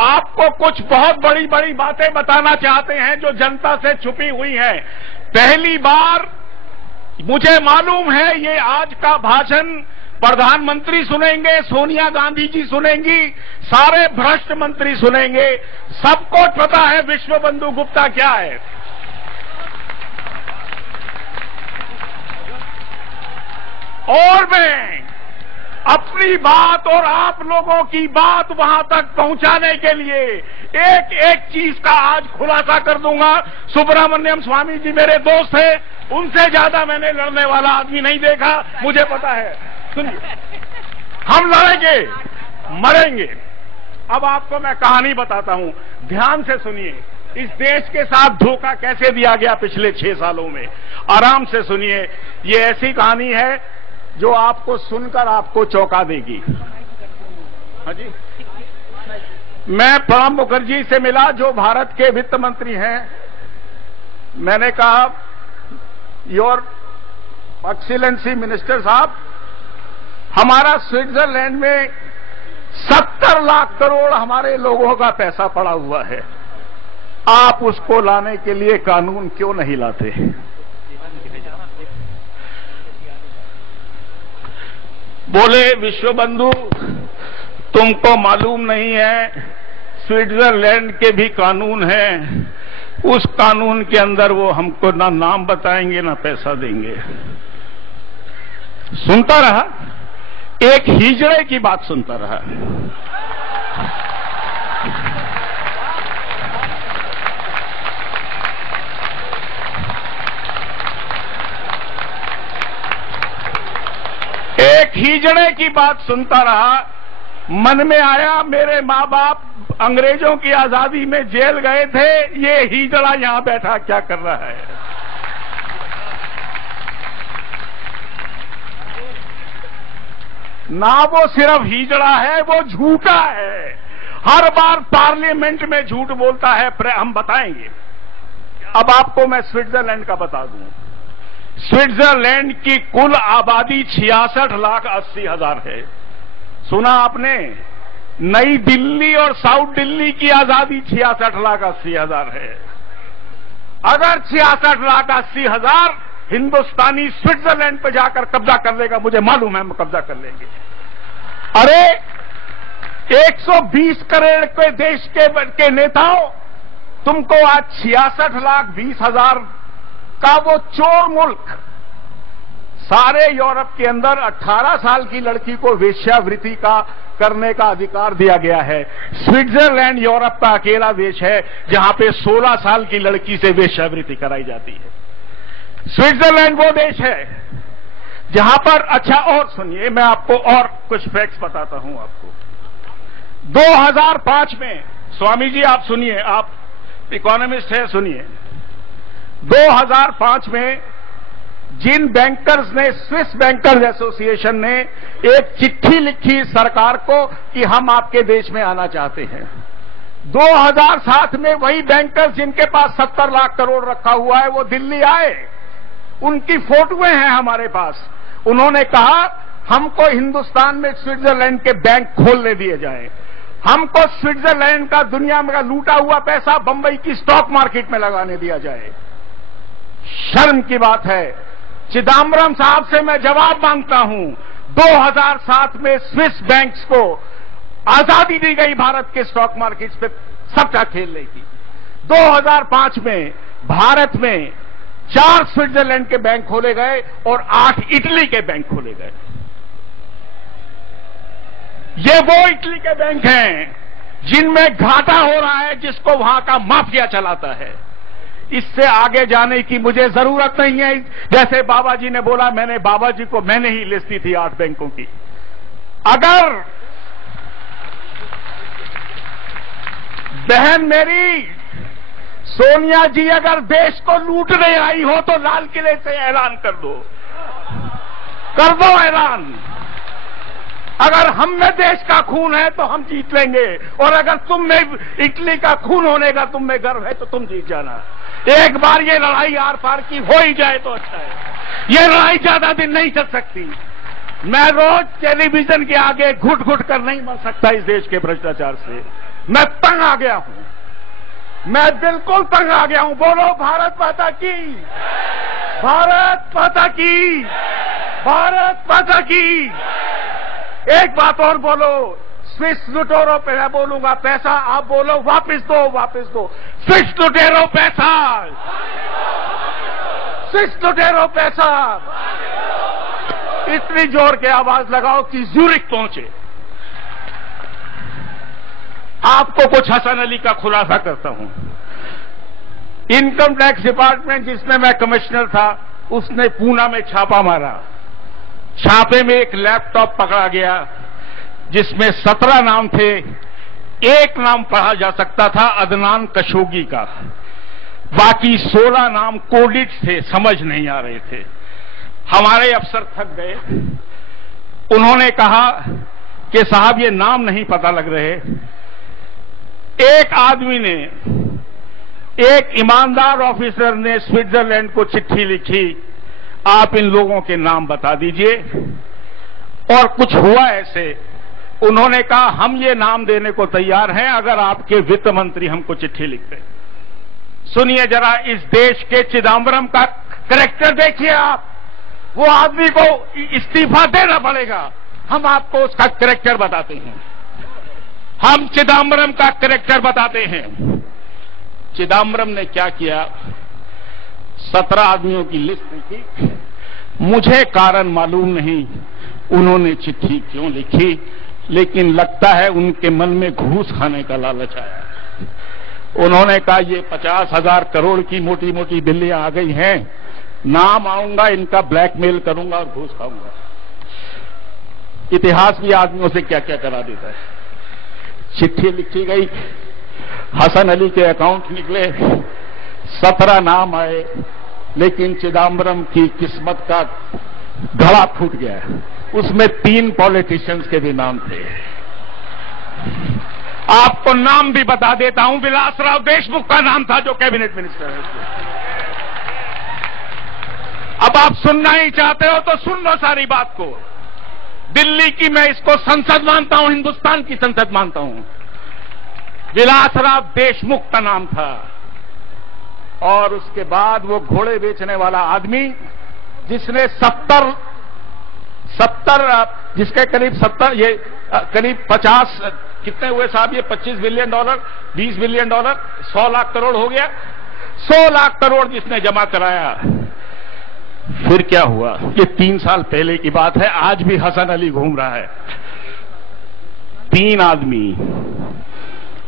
आपको कुछ बहुत बड़ी बड़ी बातें बताना चाहते हैं जो जनता से छुपी हुई हैं। पहली बार मुझे मालूम है ये आज का भाषण प्रधानमंत्री सुनेंगे, सोनिया गांधी जी सुनेंगी, सारे भ्रष्ट मंत्री सुनेंगे, सबको पता है विश्व बंधु गुप्ता क्या है। और मैं अपनी बात और आप लोगों की बात वहां तक पहुंचाने के लिए एक एक चीज का आज खुलासा कर दूंगा। सुब्रमण्यम स्वामी जी मेरे दोस्त हैं, उनसे ज्यादा मैंने लड़ने वाला आदमी नहीं देखा, मुझे पता है। सुनिए, हम लड़ेंगे, मरेंगे। अब आपको मैं कहानी बताता हूं, ध्यान से सुनिए। इस देश के साथ धोखा कैसे दिया गया पिछले 6 सालों में, आराम से सुनिए। ये ऐसी कहानी है जो आपको सुनकर आपको चौंका देगी। हाँ जी, मैं प्रणब मुखर्जी से मिला जो भारत के वित्त मंत्री हैं। मैंने कहा, योर एक्सीलेंसी मिनिस्टर साहब, हमारा स्विट्जरलैंड में 70 लाख करोड़ हमारे लोगों का पैसा पड़ा हुआ है, आप उसको लाने के लिए कानून क्यों नहीं लाते? बोले, विश्व बंधु तुमको मालूम नहीं है, स्विट्जरलैंड के भी कानून हैं, उस कानून के अंदर वो हमको ना नाम बताएंगे ना पैसा देंगे। सुनता रहा, एक हिजड़े की बात सुनता रहा। एक हिजड़े की बात सुनता रहा। मन में आया, मेरे माँ बाप अंग्रेजों की आजादी में जेल गए थे, ये हिजड़ा यहां बैठा क्या कर रहा है? ना वो सिर्फ हिजड़ा है, वो झूठा है। हर बार पार्लियामेंट में झूठ बोलता है, हम बताएंगे। अब आपको मैं स्विट्जरलैंड का बता दूं। स्विट्जरलैंड की कुल आबादी 66,80,000 है। सुना आपने? नई दिल्ली और साउथ दिल्ली की आजादी 66,80,000 है। अगर 66,80,000 हिंदुस्तानी स्विट्जरलैंड पर जाकर कब्जा कर लेगा, मुझे मालूम है हम कब्जा कर लेंगे। अरे 120 करोड़ के देश के नेताओं, तुमको आज 66,20,000 का वो चोर मुल्क, सारे यूरोप के अंदर 18 साल की लड़की को वेश्यावृत्ति का करने का अधिकार दिया गया है। स्विट्जरलैंड यूरोप का अकेला देश है जहां पे 16 साल की लड़की से वेश्यावृत्ति कराई जाती है। स्विट्जरलैंड वो देश है जहां पर, अच्छा और सुनिए, मैं आपको और कुछ फैक्ट्स बताता हूं आपको। 2005 में, स्वामी जी आप सुनिए, आप इकोनॉमिस्ट हैं, सुनिए। 2005 में जिन बैंकर्स ने, स्विस बैंकर्स एसोसिएशन ने एक चिट्ठी लिखी सरकार को कि हम आपके देश में आना चाहते हैं। 2007 में वही बैंकर्स जिनके पास 70 लाख करोड़ रखा हुआ है, वो दिल्ली आए, उनकी फोटोएं हैं हमारे पास। उन्होंने कहा हमको हिंदुस्तान में स्विट्जरलैंड के बैंक खोलने दिए जाएं, हमको स्विट्जरलैंड का दुनिया में लूटा हुआ पैसा बंबई की स्टॉक मार्केट में लगाने दिया जाए। शर्म की बात है। चिदम्बरम साहब से मैं जवाब मांगता हूं, 2007 में स्विस बैंक्स को आजादी दी गई भारत के स्टॉक मार्केट्स पे सबका खेलने की। 2005 में भारत में 4 स्विट्जरलैंड के बैंक खोले गए और 8 इटली के बैंक खोले गए। ये वो इटली के बैंक हैं जिनमें घाटा हो रहा है, जिसको वहां का माफिया चलाता है। इससे आगे जाने की मुझे जरूरत नहीं है। जैसे बाबा जी ने बोला, मैंने बाबा जी को मैंने ही लिस्ट दी थी 8 बैंकों की। अगर बहन मेरी सोनिया जी अगर देश को लूटने आई हो तो लाल किले से ऐलान कर दो ऐलान। अगर हम में देश का खून है तो हम जीत लेंगे, और अगर तुम में इटली का खून होने का तुम में गर्व है तो तुम जीत जाना। एक बार ये लड़ाई आर पार की हो ही जाए तो अच्छा है। ये लड़ाई ज्यादा दिन नहीं चल सकती। मैं रोज टेलीविजन के आगे घुट घुट कर नहीं मर सकता इस देश के भ्रष्टाचार से। मैं तंग आ गया हूं, मैं बिल्कुल तंग आ गया हूं। बोलो भारत माता की, भारत माता की, भारत माता की। एक बात और बोलो, स्विस लुटेरों पे मैं बोलूंगा पैसा, आप बोलो वापस दो, वापस दो। स्विस लुटेरों पैसा, स्विस लुटेरों पैसा। इतनी जोर के आवाज लगाओ कि ज़्यूरिख पहुंचे। आपको कुछ हसन अली का खुलासा करता हूं। इनकम टैक्स डिपार्टमेंट जिसमें मैं कमिश्नर था, उसने पूना में छापा मारा। छापे में एक लैपटॉप पकड़ा गया जिसमें 17 नाम थे। एक नाम पढ़ा जा सकता था अदनान कशोगी का, बाकी 16 नाम कोडिट थे, समझ नहीं आ रहे थे। हमारे अफसर थक गए। उन्होंने कहा कि साहब ये नाम नहीं पता लग रहे। एक आदमी ने, एक ईमानदार ऑफिसर ने स्विट्जरलैंड को चिट्ठी लिखी, आप इन लोगों के नाम बता दीजिए। और कुछ हुआ ऐसे, उन्होंने कहा हम ये नाम देने को तैयार हैं अगर आपके वित्त मंत्री हमको चिट्ठी लिखते। सुनिए जरा, इस देश के चिदम्बरम का कैरेक्टर देखिए आप। वो आदमी को इस्तीफा देना पड़ेगा। हम आपको उसका कैरेक्टर बताते हैं, हम चिदम्बरम का कैरेक्टर बताते हैं। चिदम्बरम ने क्या किया, 17 आदमियों की लिस्ट लिखी। मुझे कारण मालूम नहीं उन्होंने चिट्ठी क्यों लिखी, लेकिन लगता है उनके मन में घूस खाने का लालच आया। उन्होंने कहा ये 50,000 करोड़ की मोटी मोटी बिल्लियां आ गई हैं, नाम आऊंगा, इनका ब्लैकमेल करूंगा और घूस खाऊंगा। इतिहास भी आदमियों से क्या क्या करा देता है। चिट्ठी लिखी गई, हसन अली के अकाउंट निकले, 17 नाम आए, लेकिन चिदम्बरम की किस्मत का घड़ा फूट गया। उसमें 3 पॉलिटिशियंस के भी नाम थे। आपको नाम भी बता देता हूं, विलासराव देशमुख का नाम था जो कैबिनेट मिनिस्टर है। अब आप सुनना ही चाहते हो तो सुन लो सारी बात को। दिल्ली की मैं इसको संसद मानता हूं, हिंदुस्तान की संसद मानता हूं। विलासराव देशमुख का नाम था। और उसके बाद वो घोड़े बेचने वाला आदमी जिसने 70 जिसके करीब 70, ये करीब 50, कितने हुए साहब ये, $25 बिलियन, $20 बिलियन, 100 लाख करोड़ हो गया। 100 लाख करोड़ जिसने जमा कराया। फिर क्या हुआ, ये 3 साल पहले की बात है, आज भी हसन अली घूम रहा है। 3 आदमी।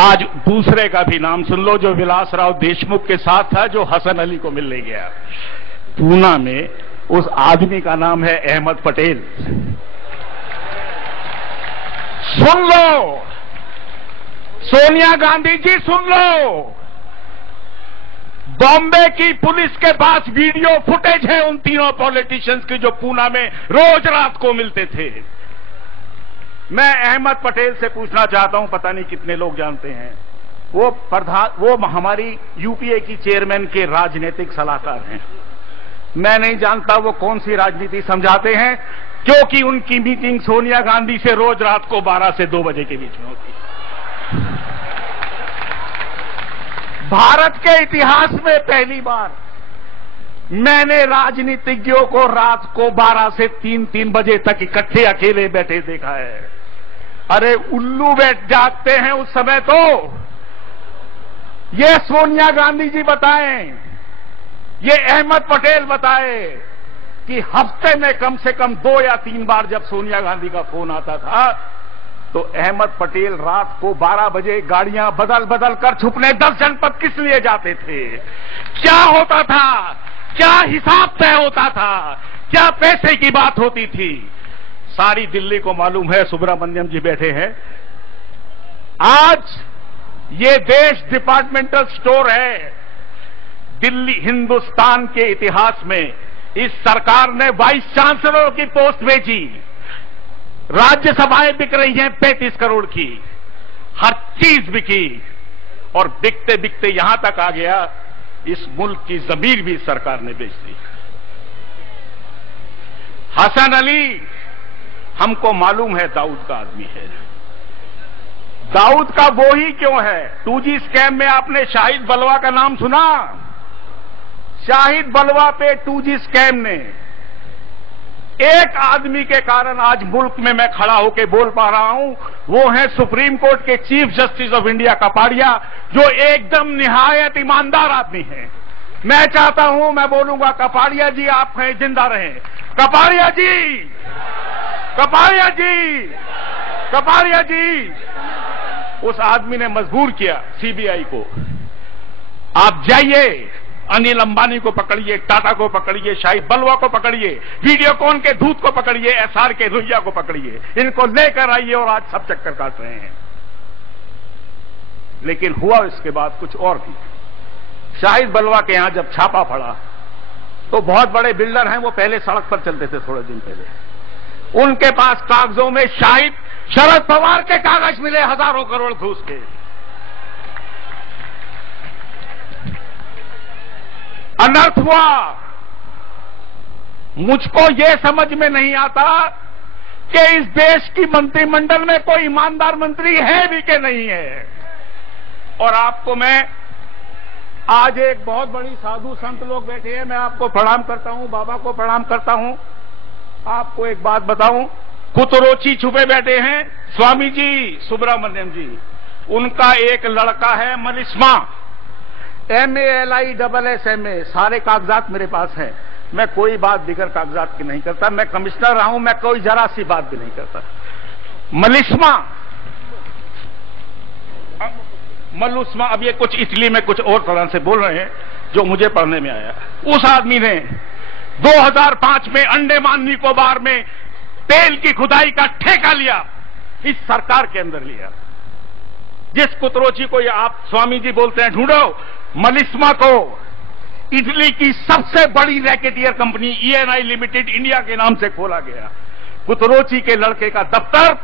आज दूसरे का भी नाम सुन लो जो विलासराव देशमुख के साथ था, जो हसन अली को मिलने गया पूना में। उस आदमी का नाम है अहमद पटेल। सुन लो सोनिया गांधी जी, सुन लो। बॉम्बे की पुलिस के पास वीडियो फुटेज है उन तीनों पॉलिटिशियंस की जो पूना में रोज रात को मिलते थे। मैं अहमद पटेल से पूछना चाहता हूं, पता नहीं कितने लोग जानते हैं, वो हमारी यूपीए की चेयरमैन के राजनीतिक सलाहकार हैं। मैं नहीं जानता वो कौन सी राजनीति समझाते हैं, क्योंकि उनकी मीटिंग सोनिया गांधी से रोज रात को 12 से 2 बजे के बीच में होती है। भारत के इतिहास में पहली बार मैंने राजनीतिज्ञों को रात को 12 से 3 बजे तक इकट्ठे अकेले बैठे देखा है। अरे उल्लू बैठ जागते हैं उस समय तो। ये सोनिया गांधी जी बताएं, ये अहमद पटेल बताए कि हफ्ते में कम से कम 2 या 3 बार जब सोनिया गांधी का फोन आता था तो अहमद पटेल रात को 12 बजे गाड़ियां बदल बदल कर छुपने 10 जनपद किस लिए जाते थे, क्या होता था, क्या हिसाब तय होता था, क्या पैसे की बात होती थी, सारी दिल्ली को मालूम है। सुब्रमण्यम जी बैठे हैं। आज ये देश डिपार्टमेंटल स्टोर है। दिल्ली, हिंदुस्तान के इतिहास में इस सरकार ने वाइस चांसलर की पोस्ट भेजी। राज्यसभाएं बिक रही हैं 35 करोड़ की, हर चीज बिकी। और बिकते बिकते यहां तक आ गया, इस मुल्क की जमीन भी सरकार ने बेच दी। हसन अली हमको मालूम है दाऊद का आदमी है। दाऊद का वो ही क्यों है? 2G स्कैम में आपने शाहिद बलवा का नाम सुना? शाहिद बलवा पे 2G स्कैम ने एक आदमी के कारण आज मुल्क में मैं खड़ा होकर बोल पा रहा हूं, वो है सुप्रीम कोर्ट के chief justice of India Kapadia, जो एकदम निहायत ईमानदार आदमी है। मैं चाहता हूं, मैं बोलूंगा, कपाड़िया जी आप हैं, जिंदा रहें। कपाड़िया जी, कपाड़िया जी, कपाड़िया जी। उस आदमी ने मजबूर किया सीबीआई को, आप जाइए, अनिल अंबानी को पकड़िए, टाटा को पकड़िए, शाहिद बलवा को पकड़िए, वीडियोकॉन के दूत को पकड़िए, एसआर के रुइया को पकड़िए, इनको लेकर आइए और आज सब चक्कर काट रहे हैं। लेकिन हुआ इसके बाद कुछ और भी। शाहिद बलवा के यहां जब छापा पड़ा तो बहुत बड़े बिल्डर हैं, वो पहले सड़क पर चलते थे थोड़े दिन पहले, उनके पास कागजों में शरद पवार के कागज मिले, हजारों करोड़ घूस के। अनर्थ हुआ। मुझको यह समझ में नहीं आता कि इस देश की मंत्रिमंडल में कोई ईमानदार मंत्री है भी कि नहीं है। और आपको मैं आज एक बहुत बड़ी साधु संत लोग बैठे हैं, मैं आपको प्रणाम करता हूं, बाबा को प्रणाम करता हूं। आपको एक बात बताऊं, कुतरोची छुपे बैठे हैं स्वामी जी सुब्रमण्यम जी, उनका एक लड़का है मलिस्मा, MALISSMA, सारे कागजात मेरे पास हैं। मैं कोई बात बिगर कागजात की नहीं करता, मैं कमिश्नर रहा हूं, मैं कोई जरा सी बात भी नहीं करता। मलुस्मा, अब ये कुछ इटली में कुछ और तरह से बोल रहे हैं जो मुझे पढ़ने में आया। उस आदमी ने 2005 में अंडमान निकोबार में तेल की खुदाई का ठेका लिया, इस सरकार के अंदर लिया। जिस कुतरोची को ये आप स्वामी जी बोलते हैं, ढूंढो मलिस्मा को इटली की सबसे बड़ी racketeer company ENI limited India के नाम से खोला गया। कुतरोची के लड़के का दफ्तर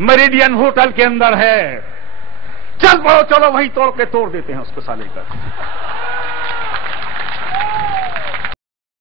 मेरिडियन होटल के अंदर है। चल पड़ो, चलो वहीं तोड़ के तोड़ देते हैं उसको साले का।